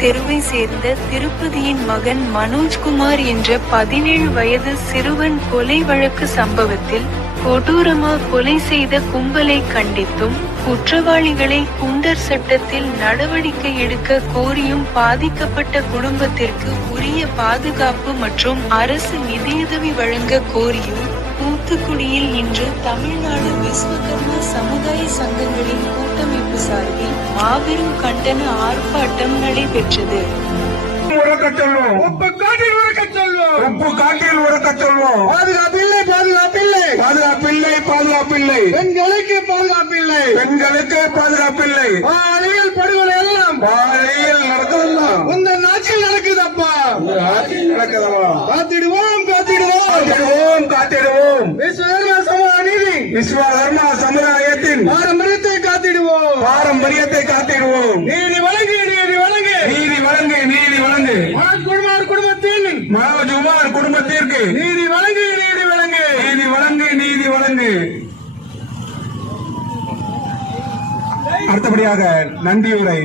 தெருவை சேர்ந்த திருப்பதியின் மகன் மனோஜ்குமார் என்ற 17 வயது சிறுவன் கொலை வழக்கு சம்பவத்தில் கொடூரமா கொலை செய்த கும்பலை கண்டித்தும் குற்றவாளிகளை குண்டர் சட்டத்தில் நடவடிக்கை எடுக்க கோரியும் பாதிக்கப்பட்ட குடும்பத்திற்கு உரிய பாதுகாப்பு மற்றும் அரசு நிதியுதவி வழங்க கோரியும் தூத்துக்குடியில் இன்று தமிழ்நாடு விஸ்வகர்மா சமுதாய சங்கங்களின் கூட்டமைப்பு சார்பில் மாபெரும் கண்டன ஆர்ப்பாட்டம் நடைபெற்றது. உப்பு காட்டில் உறக்கச் சொல்வோம். பாதுகாப்பில்லை, பாதுகாப்பில்லை, பாதுகாப்பில்லை, பாதுகாப்பில்லை. பெண்களுக்கு பாதுகாப்பில்லை, பெண்களுக்கு பாதுகாப்பில்லை. பாலியல் படுகொலை எல்லாம் பாலியல் நடக்குதெல்லாம் இந்த நாட்டில் நடக்குதப்பா, இந்த நாட்டில் நடக்குதப்பா. காத்திடுவோம், காத்திடுவோம், காத்திடுவோம், காத்திடுவோம். விஸ்வகர்மா சமுதாய நீதி, விஸ்வகர்மா சமுதாயத்தின் பாரம்பரியத்தை காத்திடுவோம், பாரம்பரியத்தை காத்திடுவோம். நீதி வழங்கு, நீதி வழங்கு, நீதி வழங்கு, நீதி வழங்கு. மனோஜ்குமார் குடும்பத்திற்கு நீதி வழங்கு, நீதி வழங்கு, நீதி வழங்கு, நீதி வழங்கு. அடுத்தபடியாக நன்றியுரை